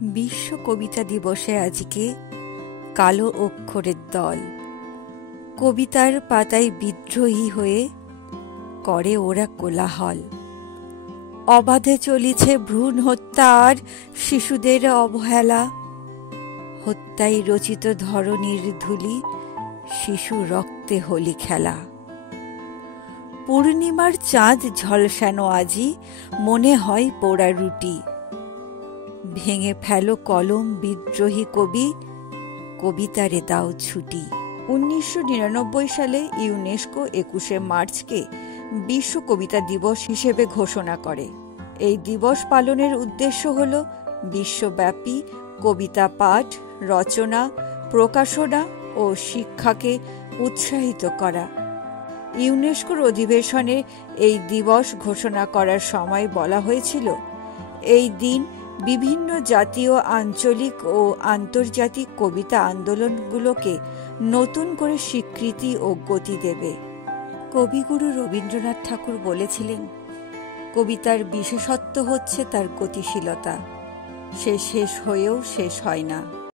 বিশ্ব কবিতা দিবসে আজকে কালো অক্ষরের দল কবিতার পাতায় বিদ্রোহী হয়ে করে ওরা কোলাহল। অবাধে চলিছে ভ্রূণ হত্যা আর শিশুদের অবহেলা। হত্যায় রচিত ধরণীর ধূলি, শিশু রক্তে হোলি খেলা। পূর্ণিমার চাঁদ ঝলসানো আজি, মনে হয় পোড়া রুটি। ভেঙে ফেলো কলম বিদ্রোহী কবি, কবিতারে দাও ছুটি। 1999 সালে ইউনেস্কো 21শে মার্চকে বিশ্ব কবিতা দিবস হিসেবে ঘোষণা করে। এই দিবস পালনের উদ্দেশ্য হল বিশ্বব্যাপী কবিতা পাঠ, রচনা, প্রকাশনা ও শিক্ষাকে উৎসাহিত করা। ইউনেস্কোর অধিবেশনে এই দিবস ঘোষণা করার সময় বলা হয়েছিল, এই দিন বিভিন্ন জাতীয়, আঞ্চলিক ও আন্তর্জাতিক কবিতা আন্দোলনগুলোকে নতুন করে স্বীকৃতি ও গতি দেবে। কবিগুরু রবীন্দ্রনাথ ঠাকুর বলেছিলেন, কবিতার বিশেষত্ব হচ্ছে তার গতিশীলতা, সে শেষ হয়েও শেষ হয় না।